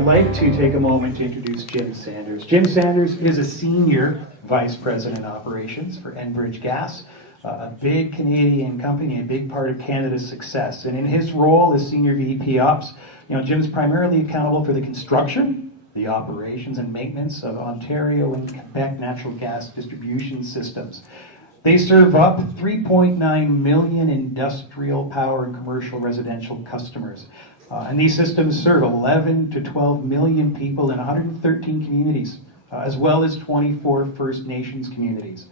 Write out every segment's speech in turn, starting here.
would like to take a moment to introduce Jim Sanders. Jim Sanders is a Senior Vice President Operations for Enbridge Gas, a big Canadian company, a big part of Canada's success. And in his role as Senior VP Ops, Jim's primarily accountable for the construction, the operations and maintenance of Ontario and Quebec natural gas distribution systems. They serve up 3.9 million industrial, power, and commercial residential customers. And these systems serve 11 to 12 million people in 113 communities, as well as 24 First Nations communities.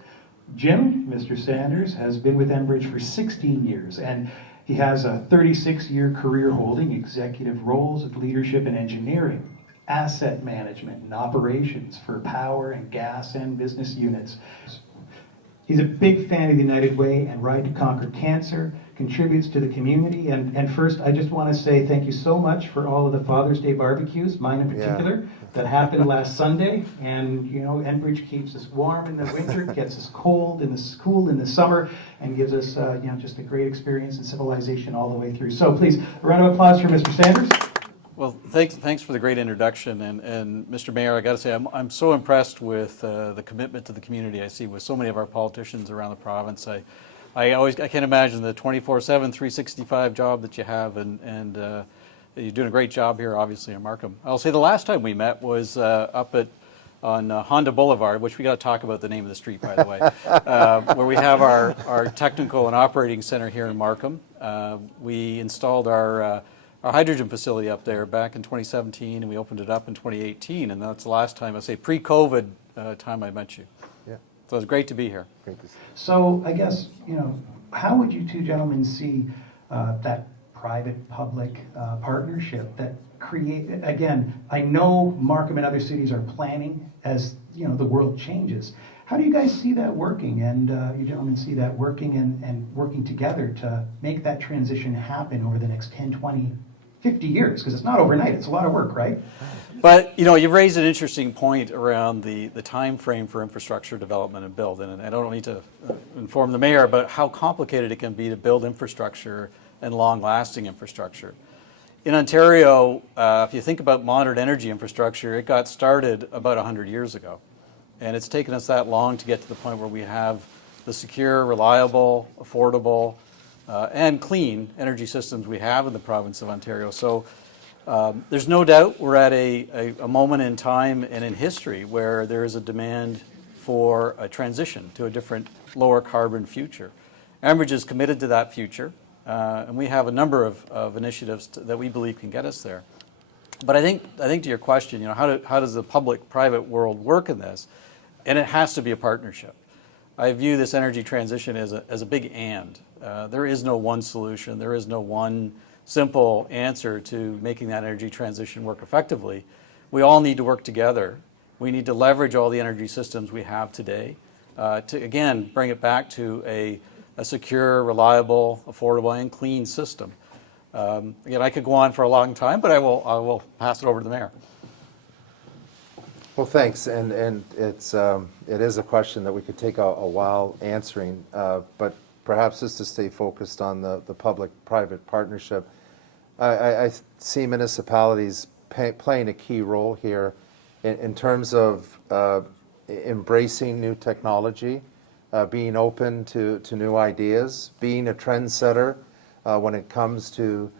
Jim, Mr. Sanders, has been with Enbridge for 16 years, and he has a 36-year career holding executive roles of leadership in engineering, asset management, and operations for power and gas and business units. He's a big fan of the United Way and Ride to Conquer Cancer, contributes to the community, and first I just want to say thank you so much for all of the Father's Day barbecues, mine in particular, that happened last Sunday. And Enbridge keeps us warm in the winter, gets us cool in the summer, and gives us just a great experience and civilization all the way through. So please, a round of applause for Mr. Sanders. Well, thanks for the great introduction, and Mr. Mayor, I got to say I'm so impressed with the commitment to the community I see with so many of our politicians around the province. I can't imagine the 24/7, 365 job that you have, and you're doing a great job here, obviously, in Markham. I'll say the last time we met was up on Honda Boulevard, which we got to talk about the name of the street, by the way, where we have our technical and operating center here in Markham. We installed our hydrogen facility up there back in 2017, and we opened it up in 2018, and that's the last time, I say pre-COVID time I met you. Yeah. So it's great to be here. Great to see you. So I guess, how would you two gentlemen see that private-public partnership that again, I know Markham and other cities are planning as, the world changes. How do you guys see that working, and you gentlemen see that working and working together to make that transition happen over the next 10, 20, 50 years? Because it's not overnight, it's a lot of work, right? But, you've raised an interesting point around the time frame for infrastructure development and build, and I don't need to inform the mayor about how complicated it can be to build infrastructure and long-lasting infrastructure. In Ontario, if you think about modern energy infrastructure, it got started about 100 years ago. And it's taken us that long to get to the point where we have the secure, reliable, affordable, and clean energy systems we have in the province of Ontario. So there's no doubt we're at a moment in time and in history where there is a demand for a transition to a different, lower carbon future. Enbridge is committed to that future, and we have a number of initiatives that we believe can get us there. But I think to your question, how does the public-private world work in this? And it has to be a partnership. I view this energy transition as a big and. There is no one solution. There is no one simple answer to making that energy transition work effectively. We all need to work together. We need to leverage all the energy systems we have today to, again, bring it back to a secure, reliable, affordable, and clean system. Again, I could go on for a long time, but I will pass it over to the mayor. Well, thanks, and it is a question that we could take a while answering, but perhaps just to stay focused on the public-private partnership, I see municipalities playing a key role here in terms of embracing new technology, being open to new ideas, being a trendsetter when it comes to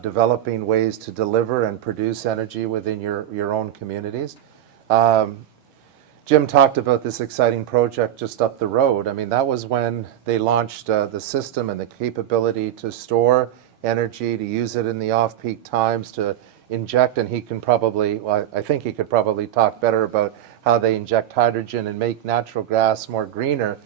developing ways to deliver and produce energy within your own communities. Jim talked about this exciting project just up the road. I mean, that was when they launched the system and the capability to store energy, to use it in the off-peak times, to inject, and he can probably, well, I think he could probably talk better about how they inject hydrogen and make natural gas more greener.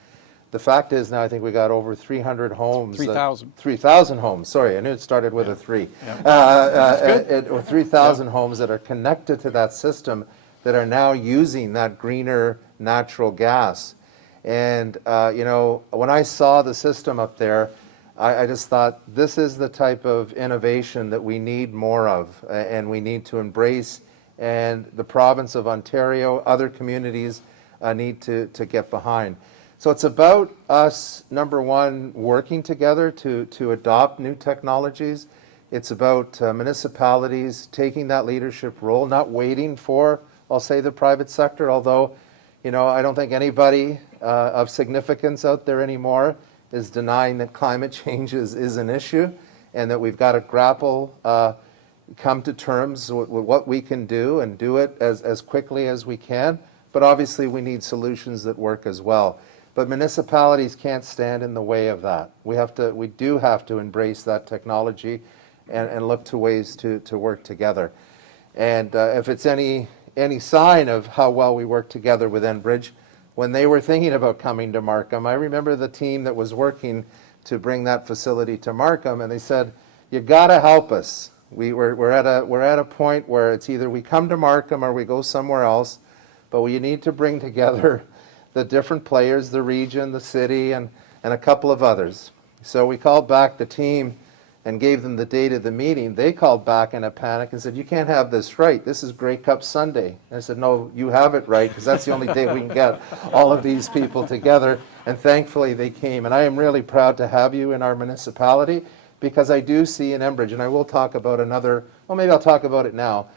The fact is now I think we got over 300 homes. 3,000. 3,000 homes, sorry, I knew it started with a 3. Yeah. 3,000 homes that are connected to that system that are now using that greener natural gas. And, when I saw the system up there, I just thought this is the type of innovation that we need more of and we need to embrace, and the province of Ontario, other communities need to get behind. So it's about us, number one, working together to adopt new technologies, It's about municipalities taking that leadership role, not waiting for, I'll say, the private sector, although, I don't think anybody of significance out there anymore is denying that climate change is an issue and that we've got to grapple, come to terms with what we can do and do it as quickly as we can. But obviously we need solutions that work as well. But municipalities can't stand in the way of that. We do have to embrace that technology and look to ways to work together. And if it's any sign of how well we work together with Enbridge, when they were thinking about coming to Markham, I remember the team that was working to bring that facility to Markham, and they said, "You got to help us. We're at a point where it's either we come to Markham or we go somewhere else, but we need to bring together the different players, the region, the city, and a couple of others." So we called back the team and gave them the date of the meeting. They called back in a panic and said, "You can't have this right. This is Grey Cup Sunday." And I said, "No, you have it right, because that's the only day we can get all of these people together." And thankfully they came. And I am really proud to have you in our municipality, because I do see in Enbridge, and I will talk about maybe I'll talk about it now.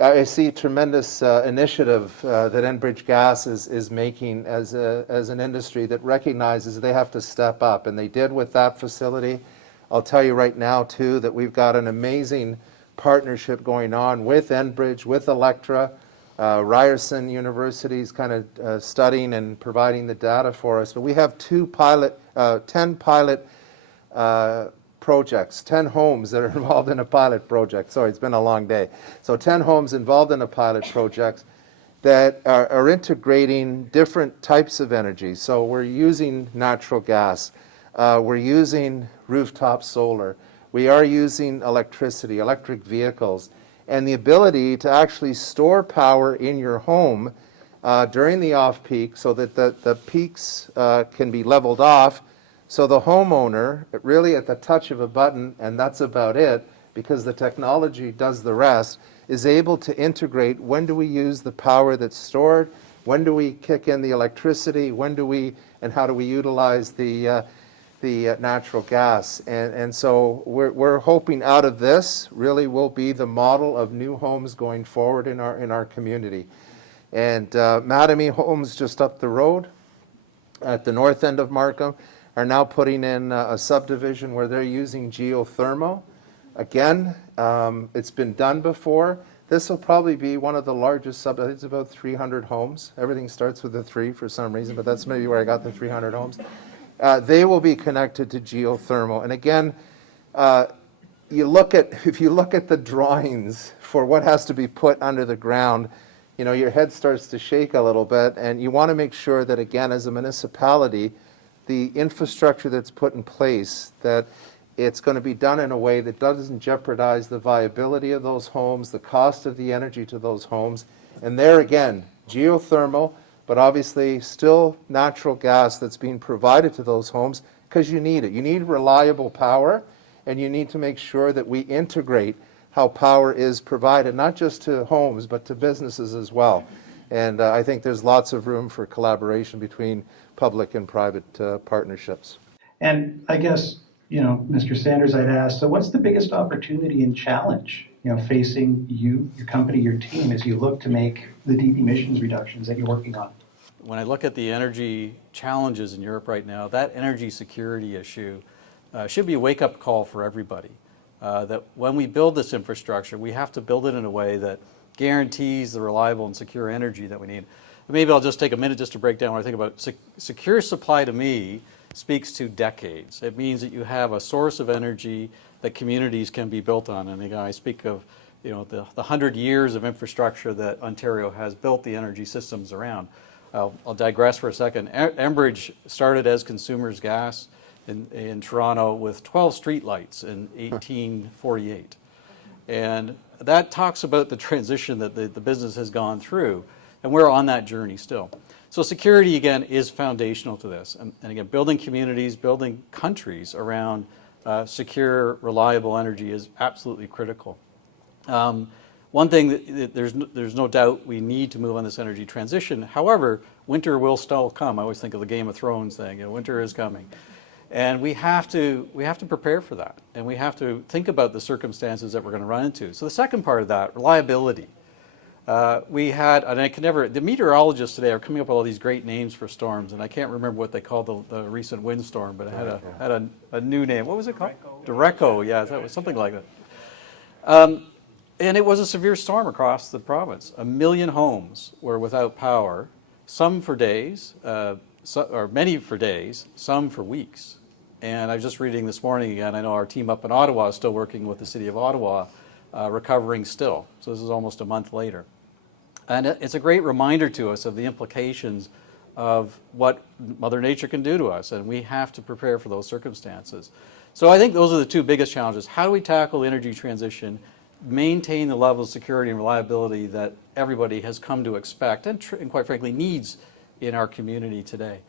I see tremendous initiative that Enbridge Gas is making as an industry that recognizes they have to step up, and they did with that facility. I'll tell you right now, too, that we've got an amazing partnership going on with Enbridge, with Electra. Ryerson University is kind of studying and providing the data for us. But we have 10 pilot projects, 10 homes that are involved in a pilot project. Sorry, it's been a long day. So 10 homes involved in a pilot project that are integrating different types of energy. So we're using natural gas. We're using rooftop solar. We are using electricity, electric vehicles, and the ability to actually store power in your home during the off-peak, so that the peaks can be leveled off. So the homeowner, really at the touch of a button, and that's about it, because the technology does the rest, is able to integrate when do we use the power that's stored, when do we kick in the electricity, and how do we utilize the natural gas. And so we're hoping out of this really will be the model of new homes going forward in our community. And Mattamy Homes, just up the road at the north end of Markham, are now putting in a subdivision where they're using geothermal. Again, it's been done before. This will probably be one of the largest it's about 300 homes. Everything starts with a 3 for some reason, but that's maybe where I got the 300 homes. They will be connected to geothermal. And again, if you look at the drawings for what has to be put under the ground, your head starts to shake a little bit, and you want to make sure that, again, as a municipality, the infrastructure that's put in place, that it's going to be done in a way that doesn't jeopardize the viability of those homes, the cost of the energy to those homes. And there again, geothermal, but obviously still natural gas that's being provided to those homes, because you need it. You need reliable power, and you need to make sure that we integrate how power is provided, not just to homes, but to businesses as well. And I think there's lots of room for collaboration between public and private partnerships. And I guess, Mr. Sanders, I'd ask, so what's the biggest opportunity and challenge, facing you, your company, your team, as you look to make the deep emissions reductions that you're working on? When I look at the energy challenges in Europe right now, that energy security issue should be a wake-up call for everybody. That when we build this infrastructure, we have to build it in a way that guarantees the reliable and secure energy that we need. Maybe I'll just take a minute just to break down what I think about. Secure supply to me speaks to decades. It means that you have a source of energy that communities can be built on. And again, I speak of the 100 years of infrastructure that Ontario has built the energy systems around. I'll digress for a second. Enbridge started as Consumers Gas in Toronto with 12 streetlights in 1848. And that talks about the transition that the business has gone through. And we're on that journey still. So security, again, is foundational to this. And again, building communities, building countries around secure, reliable energy is absolutely critical. One thing that there's no doubt we need to move on this energy transition. However, winter will still come. I always think of the Game of Thrones thing. Winter is coming. And we have to prepare for that, and we have to think about the circumstances that we're going to run into. So the second part of that, reliability. We had, and I can never, the meteorologists today are coming up with all these great names for storms, and I can't remember what they called the recent windstorm, but it had a new name. What was it called? Derecho, yeah, that was something like that. And it was a severe storm across the province. 1 million homes were without power, some for days, or many for days, some for weeks. And I was just reading this morning again, I know our team up in Ottawa is still working with the City of Ottawa, recovering still. So this is almost a month later. And it's a great reminder to us of the implications of what Mother Nature can do to us, and we have to prepare for those circumstances. So I think those are the two biggest challenges. How do we tackle the energy transition, maintain the level of security and reliability that everybody has come to expect and quite frankly needs in our community today?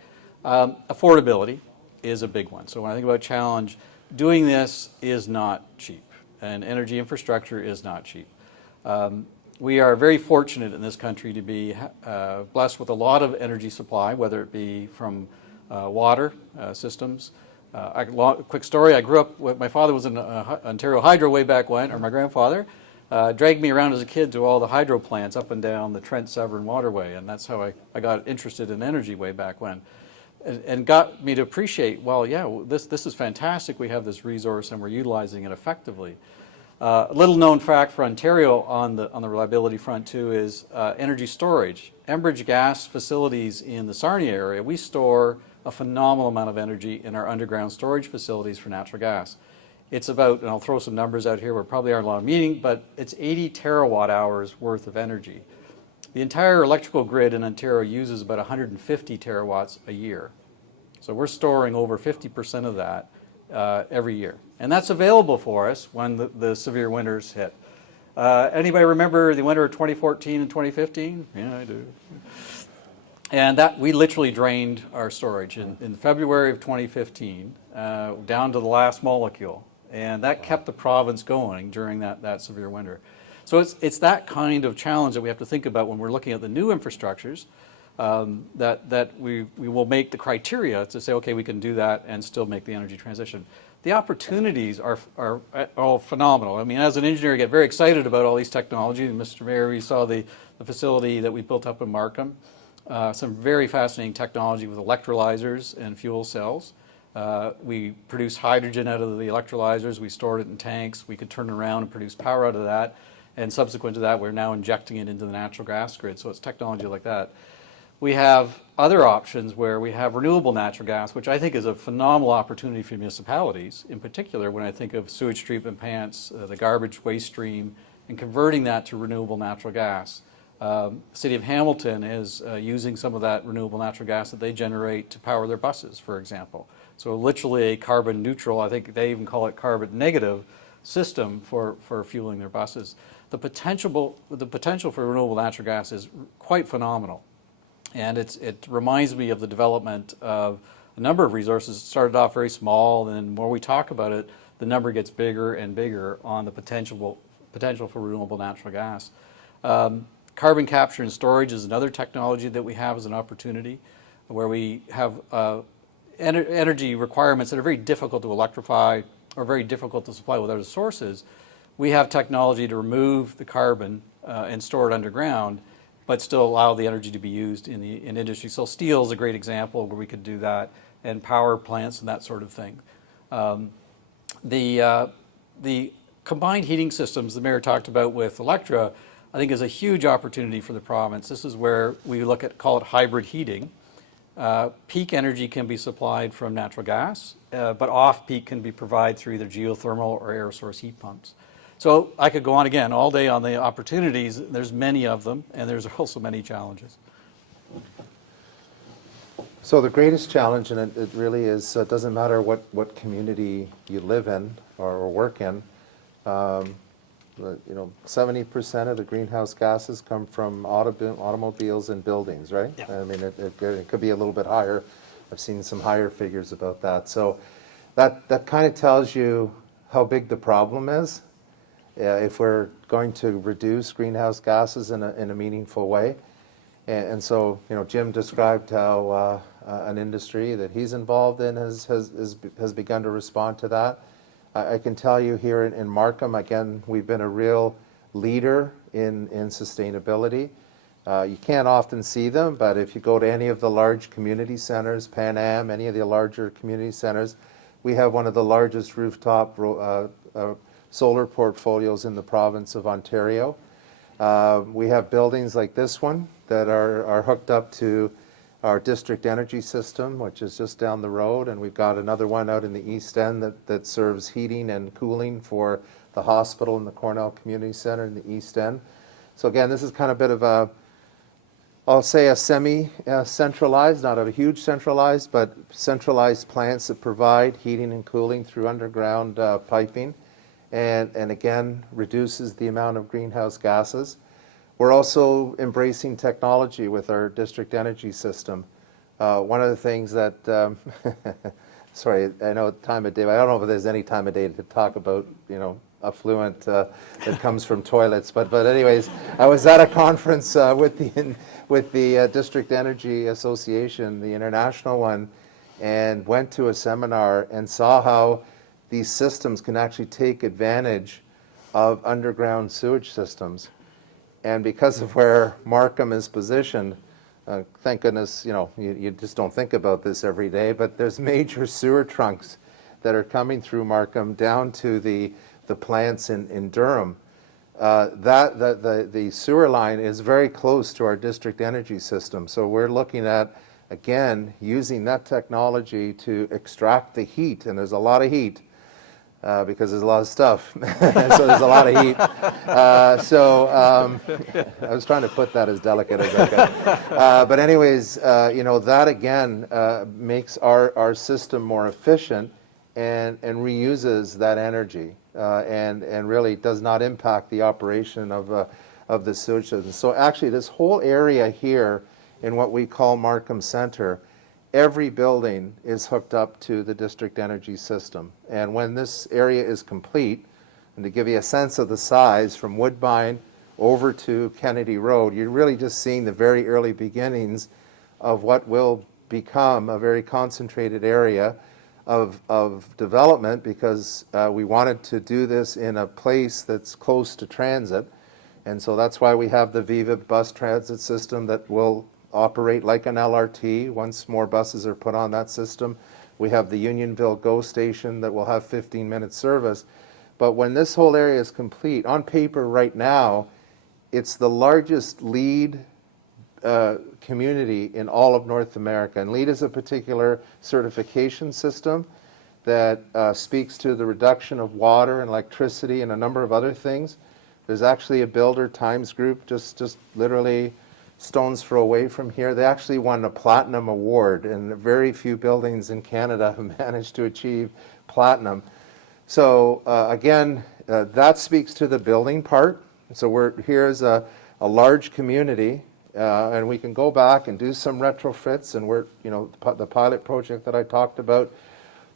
Affordability is a big one. So when I think about challenge, doing this is not cheap, and energy infrastructure is not cheap. We are very fortunate in this country to be blessed with a lot of energy supply, whether it be from water systems. Quick story, I grew up with, my father was in Ontario Hydro way back when, or my grandfather, dragged me around as a kid to all the hydro plants up and down the Trent-Severn waterway, and that's how I got interested in energy way back when. And got me to appreciate, well, yeah, this is fantastic, we have this resource and we're utilizing it effectively. A little known fact for Ontario on the reliability front too is energy storage. Enbridge gas facilities in the Sarnia area, we store a phenomenal amount of energy in our underground storage facilities for natural gas. It's about, and I'll throw some numbers out here, we probably aren't a lot of meeting, but it's 80 terawatt hours worth of energy. The entire electrical grid in Ontario uses about 150 terawatts a year. So we're storing over 50% of that every year. And that's available for us when the severe winters hit. Anybody remember the winter of 2014 and 2015? Yeah, I do. And that we literally drained our storage in February of 2015 down to the last molecule. And that kept the province going during that severe winter. So it's that kind of challenge that we have to think about when we're looking at the new infrastructures, that we will make the criteria to say, okay, we can do that and still make the energy transition. The opportunities are all phenomenal. I mean, as an engineer, I get very excited about all these technologies. And Mr. Mayor, we saw the facility that we built up in Markham. Some very fascinating technology with electrolyzers and fuel cells. We produce hydrogen out of the electrolyzers. We stored it in tanks. We could turn it around and produce power out of that. And subsequent to that, we're now injecting it into the natural gas grid. So it's technology like that. We have other options where we have renewable natural gas, which I think is a phenomenal opportunity for municipalities, in particular when I think of sewage treatment plants, the garbage waste stream, and converting that to renewable natural gas. The City of Hamilton is using some of that renewable natural gas that they generate to power their buses, for example. So literally a carbon neutral, I think they even call it carbon negative, system for fueling their buses. The potential for renewable natural gas is quite phenomenal. And it reminds me of the development of a number of resources. It started off very small, and then the more we talk about it, the number gets bigger and bigger on the potential for renewable natural gas. Carbon capture and storage is another technology that we have as an opportunity, where we have energy requirements that are very difficult to electrify or very difficult to supply with other sources. We have technology to remove the carbon and store it underground, but still allow the energy to be used in industry. So steel is a great example where we could do that, and power plants and that sort of thing. The combined heating systems the Mayor talked about with Electra, I think is a huge opportunity for the province. This is where we call it hybrid heating. Peak energy can be supplied from natural gas, but off-peak can be provided through either geothermal or air source heat pumps. So I could go on again all day on the opportunities. There's many of them, and there's also many challenges. So the greatest challenge, and it really is, it doesn't matter what community you live in or work in, 70% of the greenhouse gases come from automobiles and buildings, right? Yeah. I mean, it could be a little bit higher. I've seen some higher figures about that. So that kind of tells you how big the problem is. If we're going to reduce greenhouse gases in a meaningful way. And so, Jim described how an industry that he's involved in has begun to respond to that. I can tell you here in Markham, again, we've been a real leader in sustainability. You can't often see them, but if you go to any of the large community centers, Pan Am, any of the larger community centers, we have one of the largest rooftop solar portfolios in the province of Ontario. We have buildings like this one that are hooked up to our district energy system, which is just down the road, and we've got another one out in the East End that serves heating and cooling for the hospital and the Cornell Community Center in the East End. So again, this is kind of a bit of a, I'll say a semi-centralized, not a huge centralized, but centralized plants that provide heating and cooling through underground piping, and again, reduces the amount of greenhouse gases. We're also embracing technology with our district energy system. One of the things that, sorry, I know time of day, but I don't know if there's any time of day to talk about, affluent that comes from toilets. But anyways, I was at a conference with the District Energy Association, the international one, and went to a seminar and saw how these systems can actually take advantage of underground sewage systems. And because of where Markham is positioned, thank goodness, you just don't think about this every day, but there's major sewer trunks that are coming through Markham down to the plants in Durham. The sewer line is very close to our district energy system. So we're looking at, again, using that technology to extract the heat, and there's a lot of heat. Because there's a lot of stuff, so there's a lot of heat. I was trying to put that as delicate as I could. But anyways, that again makes our system more efficient and reuses that energy and really does not impact the operation of the sewage system. So actually, this whole area here in what we call Markham Center, every building is hooked up to the district energy system. And when this area is complete, and to give you a sense of the size, from Woodbine over to Kennedy Road, you're really just seeing the very early beginnings of what will become a very concentrated area of development, because we wanted to do this in a place that's close to transit. And so that's why we have the Viva bus transit system that will operate like an LRT once more buses are put on that system. We have the Unionville GO station that will have 15-minute service. But when this whole area is complete, on paper right now, it's the largest LEED community in all of North America. And LEED is a particular certification system that speaks to the reduction of water and electricity and a number of other things. There's actually a builder, Times Group, just literally stone's throw away from here. They actually won a platinum award, and very few buildings in Canada have managed to achieve platinum. So again, that speaks to the building part. So here's a large community, and we can go back and do some retrofits, and the pilot project that I talked about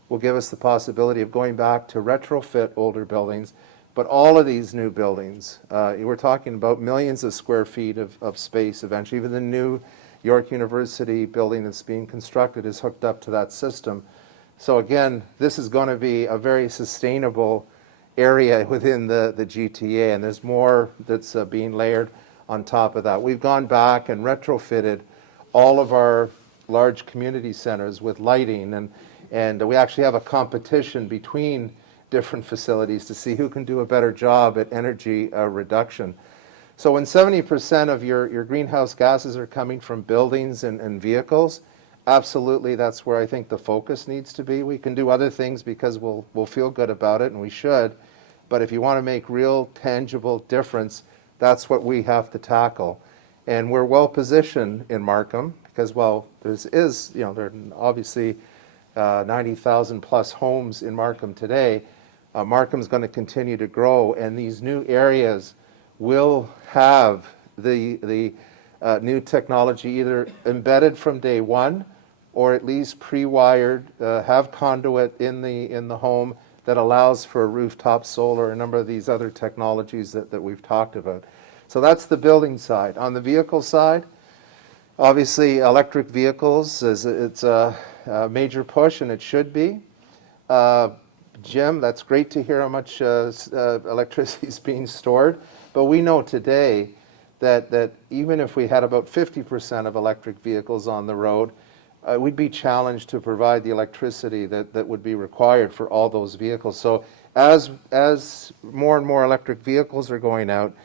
will give us the possibility of going back to retrofit older buildings. But all of these new buildings, we're talking about millions of square feet of space eventually. Even the new York University building that's being constructed is hooked up to that system. So again, this is going to be a very sustainable area within the GTA, and there's more that's being layered on top of that. We've gone back and retrofitted all of our large community centers with lighting, and we actually have a competition between different facilities to see who can do a better job at energy reduction. So when 70% of your greenhouse gases are coming from buildings and vehicles, absolutely that's where I think the focus needs to be. We can do other things because we'll feel good about it, and we should, but if you want to make real tangible difference, that's what we have to tackle. And we're well positioned in Markham because, well, there are obviously 90,000 plus homes in Markham today. Markham's going to continue to grow, and these new areas will have the new technology either embedded from day one or at least pre-wired, have conduit in the home that allows for rooftop solar, a number of these other technologies that we've talked about. So that's the building side. On the vehicle side, Obviously, electric vehicles it's a major push, and it should be. Jim, that's great to hear how much electricity is being stored, but we know today that even if we had about 50% of electric vehicles on the road, we'd be challenged to provide the electricity that would be required for all those vehicles. So as more and more electric vehicles are going out,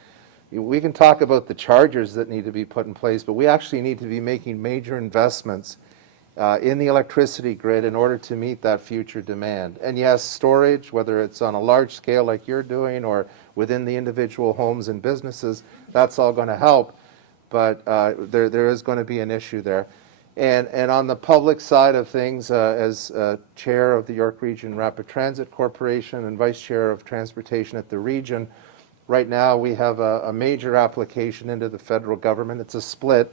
we can talk about the chargers that need to be put in place, but we actually need to be making major investments in the electricity grid in order to meet that future demand. And yes, storage, whether it's on a large scale like you're doing or within the individual homes and businesses, that's all going to help, but there is going to be an issue there. And on the public side of things, as chair of the York Region Rapid Transit Corporation and vice chair of transportation at the region, right now we have a major application into the federal government. It's a split,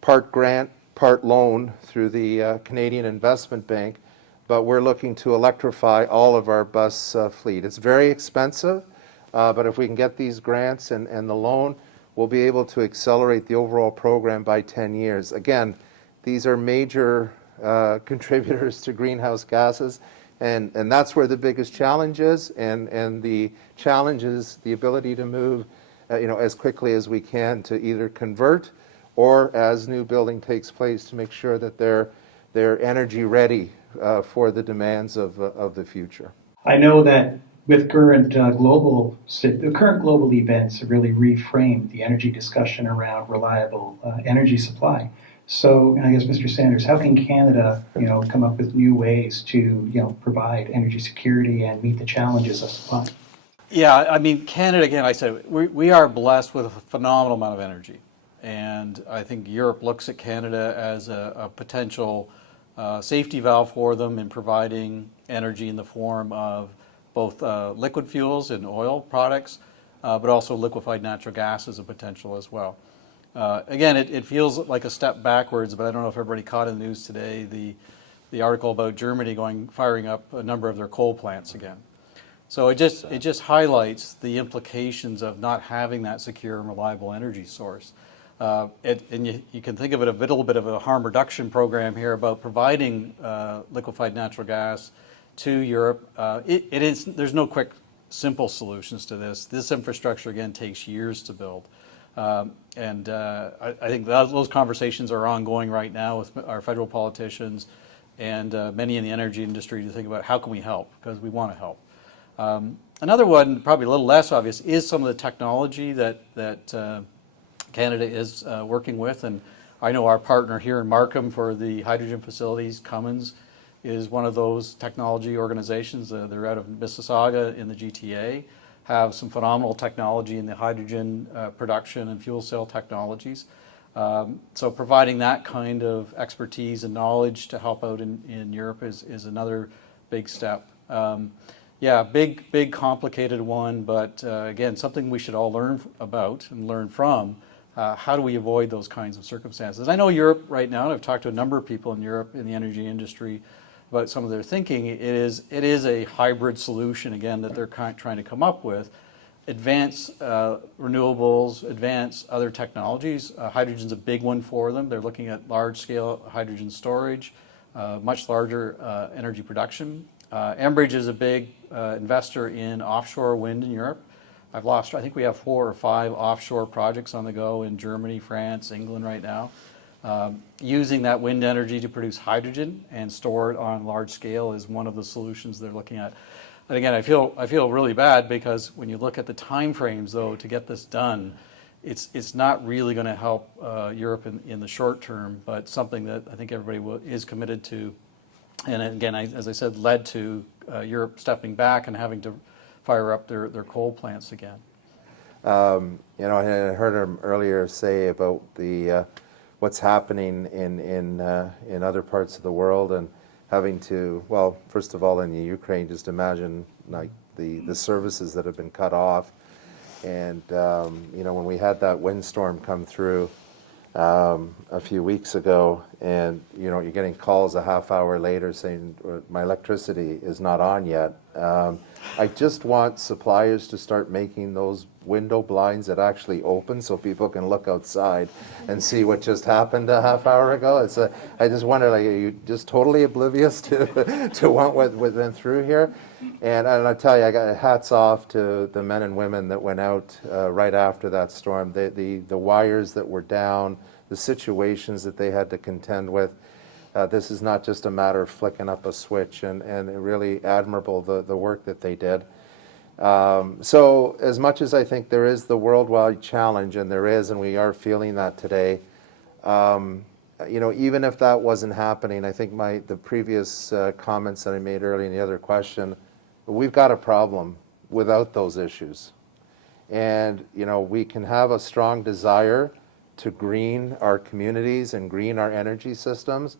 part grant, part loan through the Canadian Investment Bank, but we're looking to electrify all of our bus fleet. It's very expensive, but if we can get these grants and the loan, we'll be able to accelerate the overall program by 10 years. Again, these are major contributors to greenhouse gases, and that's where the biggest challenge is, and the challenge is the ability to move as quickly as we can to either convert or as new building takes place to make sure that they're energy ready for the demands of the future. I know that with current global events have really reframed the energy discussion around reliable energy supply. So I guess, Mr. Sanders, how can Canada, come up with new ways to, provide energy security and meet the challenges of supply? Yeah, I mean, Canada, again, I said, we are blessed with a phenomenal amount of energy. And I think Europe looks at Canada as a potential safety valve for them in providing energy in the form of both liquid fuels and oil products, but also liquefied natural gas as a potential as well. Again, it feels like a step backwards, but I don't know if everybody caught in the news today the article about Germany firing up a number of their coal plants again. So it just highlights the implications of not having that secure and reliable energy source. And you can think of it a little bit of a harm reduction program here about providing liquefied natural gas to Europe. There's no quick, simple solutions to this. This infrastructure, again, takes years to build. I think those conversations are ongoing right now with our federal politicians and many in the energy industry to think about how can we help, because we want to help. Another one, probably a little less obvious, is some of the technology that Canada is working with. And I know our partner here in Markham for the hydrogen facilities, Cummins, is one of those technology organizations. They're out of Mississauga in the GTA, have some phenomenal technology in the hydrogen production and fuel cell technologies. So providing that kind of expertise and knowledge to help out in Europe is another big step. Yeah, big, complicated one, but again, something we should all learn about and learn from. How do we avoid those kinds of circumstances? I know Europe right now, and I've talked to a number of people in Europe in the energy industry about some of their thinking. It is a hybrid solution, again, that they're trying to come up with. Advance renewables, advance other technologies. Hydrogen's a big one for them. They're looking at large-scale hydrogen storage, much larger energy production. Enbridge is a big investor in offshore wind in Europe. I think we have 4 or 5 offshore projects on the go in Germany, France, England right now. Using that wind energy to produce hydrogen and store it on large scale is one of the solutions they're looking at. And again, I feel really bad because when you look at the time frames, though, to get this done, it's not really going to help Europe in the short term, but something that I think everybody is committed to. And again, as I said, led to Europe stepping back and having to fire up their coal plants again. I heard him earlier say about what's happening in other parts of the world and having to, well, first of all, in the Ukraine, just imagine like the services that have been cut off. And when we had that windstorm come through a few weeks ago, and you're getting calls a half hour later saying my electricity is not on yet. I just want suppliers to start making those window blinds that actually open so people can look outside and see what just happened a half hour ago. I just wonder, like, are you just totally oblivious to what went through here? And I tell you, I got hats off to the men and women that went out right after that storm. The wires that were down, the situations that they had to contend with. This is not just a matter of flicking up a switch, and really admirable the work that they did. So as much as I think there is the worldwide challenge, and there is, and we are feeling that today, even if that wasn't happening, I think the previous comments that I made earlier in the other question, we've got a problem without those issues. And we can have a strong desire to green our communities and green our energy systems,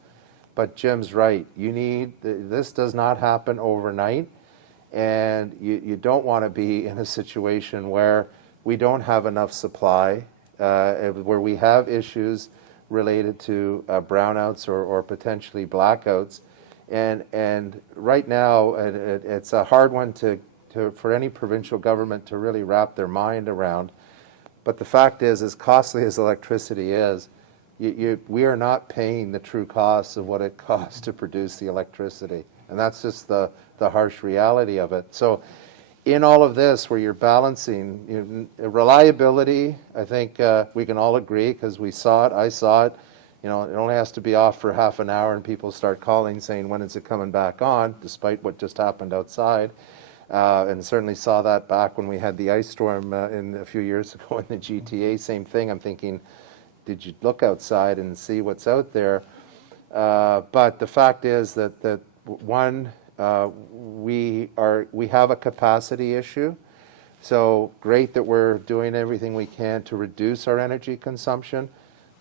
but Jim's right. This does not happen overnight, and you don't want to be in a situation where we don't have enough supply, where we have issues related to brownouts or potentially blackouts. And right now, it's a hard one for any provincial government to really wrap their mind around. But the fact is, as costly as electricity is, we are not paying the true costs of what it costs to produce the electricity. And that's just the harsh reality of it. So in all of this, where you're balancing reliability, I think we can all agree, because we saw it, I saw it. It only has to be off for half an hour and people start calling saying, when is it coming back on, despite what just happened outside. And certainly saw that back when we had the ice storm a few years ago in the GTA. Same thing. I'm thinking, did you look outside and see what's out there? But the fact is that one, we have a capacity issue. So great that we're doing everything we can to reduce our energy consumption,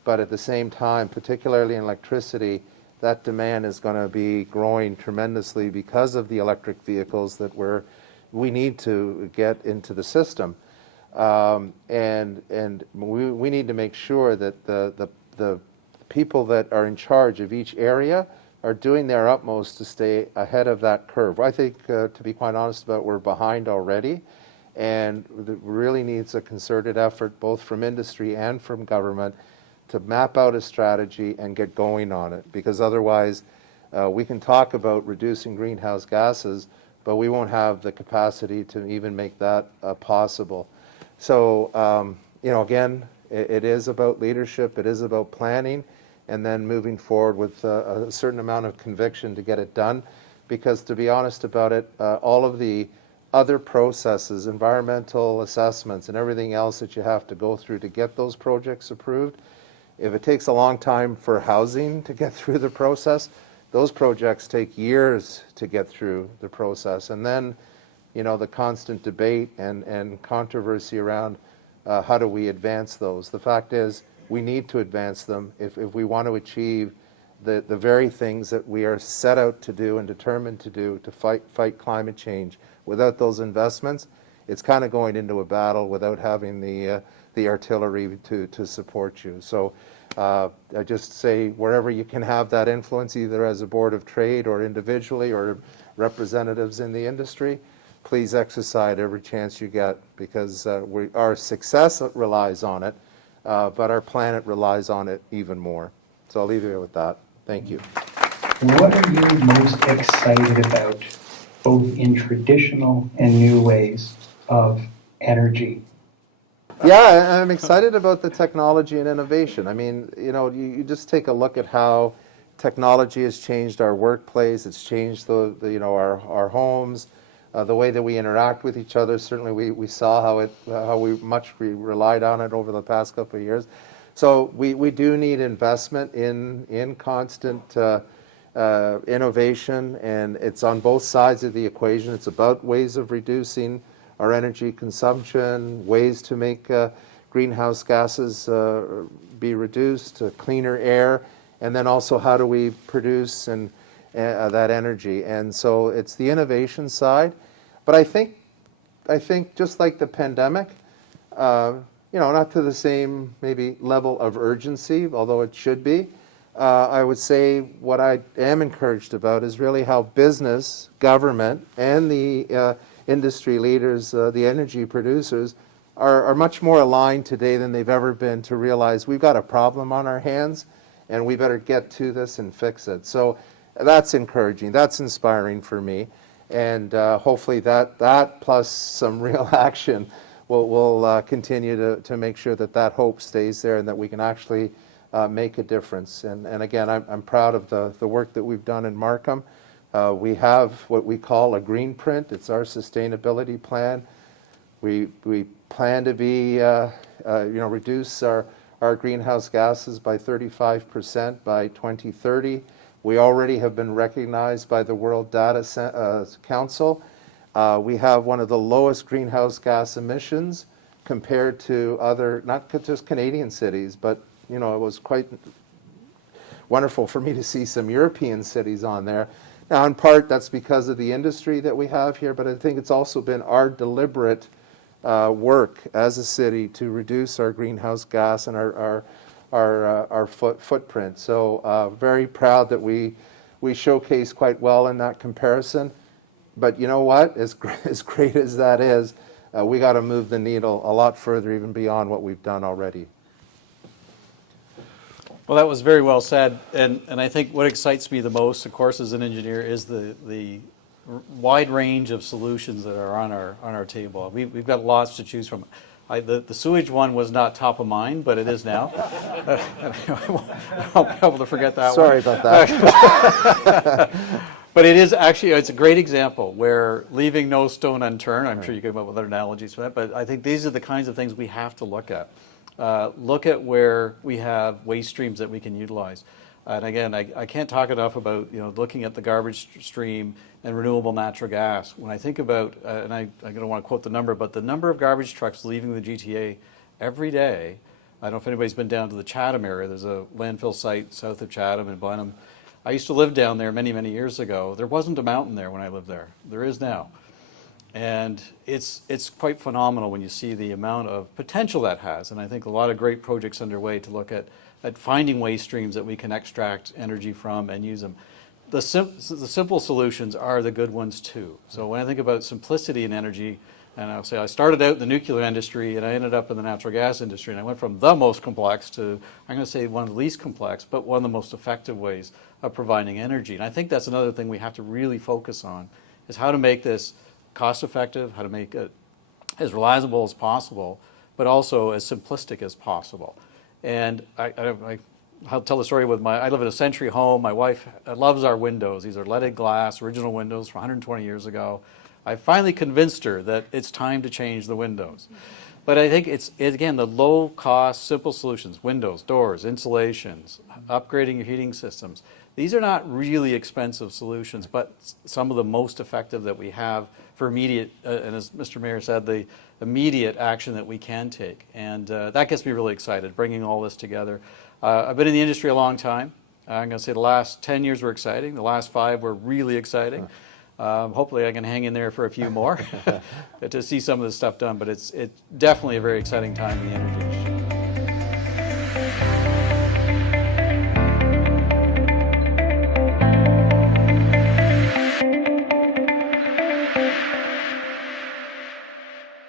but at the same time, particularly in electricity, that demand is going to be growing tremendously because of the electric vehicles that we need to get into the system. And we need to make sure that the people that are in charge of each area are doing their utmost to stay ahead of that curve. I think, to be quite honest we're behind already, and it really needs a concerted effort both from industry and from government to map out a strategy and get going on it, because otherwise we can talk about reducing greenhouse gases, but we won't have the capacity to even make that possible. So, again, it is about leadership, it is about planning, and then moving forward with a certain amount of conviction to get it done, because to be honest about it, all of the other processes, environmental assessments and everything else that you have to go through to get those projects approved, if it takes a long time for housing to get through the process, those projects take years to get through the process. And then, the constant debate and controversy around how do we advance those. The fact is, we need to advance them if we want to achieve the very things that we are set out to do and determined to do to fight climate change. Without those investments, it's kind of going into a battle without having the artillery to support you. So I just say, wherever you can have that influence, either as a board of trade or individually or representatives in the industry, please exercise every chance you get, because our success relies on it, but our planet relies on it even more. So I'll leave you with that. Thank you. What are you most excited about, both in traditional and new ways of energy? Yeah, I'm excited about the technology and innovation. I mean, you just take a look at how technology has changed our workplace. It's changed our homes, the way that we interact with each other. Certainly, we saw how we relied on it over the past couple of years. So we do need investment in constant innovation, and it's on both sides of the equation. It's about ways of reducing our energy consumption, ways to make greenhouse gases be reduced, cleaner air, and then also how do we produce that energy. And so it's the innovation side. But I think just like the pandemic, not to the same maybe level of urgency, although it should be, I would say what I am encouraged about is really how business, government, and the industry leaders, the energy producers, are much more aligned today than they've ever been to realize we've got a problem on our hands and we better get to this and fix it. So that's encouraging. That's inspiring for me. And hopefully that plus some real action will continue to make sure that hope stays there and that we can actually make a difference. And again, I'm proud of the work that we've done in Markham. We have what we call a green print. It's our sustainability plan. We plan to be, reduce our greenhouse gases by 35% by 2030. We already have been recognized by the World Data Council. We have one of the lowest greenhouse gas emissions compared to other, not just Canadian cities, but it was quite wonderful for me to see some European cities on there. Now, in part, that's because of the industry that we have here, but I think it's also been our deliberate work as a city to reduce our greenhouse gas and our footprint. So very proud that we showcase quite well in that comparison. But you know what? As great as that is, we got to move the needle a lot further, even beyond what we've done already. Well, that was very well said, and I think what excites me the most, of course, as an engineer, is the wide range of solutions that are on our table. We've got lots to choose from. The sewage one was not top of mind, but it is now. I won't be able to forget that Sorry one. about that. But it is actually, it's a great example where leaving no stone unturned, I'm sure you can come up with other analogies for that, but I think these are the kinds of things we have to look at. Look at where we have waste streams that we can utilize. And again, I can't talk enough about looking at the garbage stream and renewable natural gas. When I think about, and I don't want to quote the number, but the number of garbage trucks leaving the GTA every day, I don't know if anybody's been down to the Chatham area. There's a landfill site south of Chatham in Blenheim. I used to live down there many, many years ago. There wasn't a mountain there when I lived there. There is now. And it's quite phenomenal when you see the amount of potential that has. And I think a lot of great projects underway to look at finding waste streams that we can extract energy from and use them. The simple solutions are the good ones too. So when I think about simplicity in energy, and I'll say I started out in the nuclear industry and I ended up in the natural gas industry, and I went from the most complex to, I'm going to say, one of the least complex, but one of the most effective ways of providing energy. And I think that's another thing we have to really focus on, is how to make this cost effective, how to make it as reliable as possible, but also as simplistic as possible. And I'll tell the story with I live in a century home. My wife loves our windows. These are leaded glass, original windows from 120 years ago. I finally convinced her that it's time to change the windows. But I think again, the low cost, simple solutions, windows, doors, insulations, upgrading your heating systems. These are not really expensive solutions, but some of the most effective that we have for immediate, and as Mr. Mayor said, the immediate action that we can take. And that gets me really excited, bringing all this together. I've been in the industry a long time. I'm going to say the last 10 years were exciting. The last 5 were really exciting. Hopefully I can hang in there for a few more to see some of this stuff done. But it's definitely a very exciting time in the energy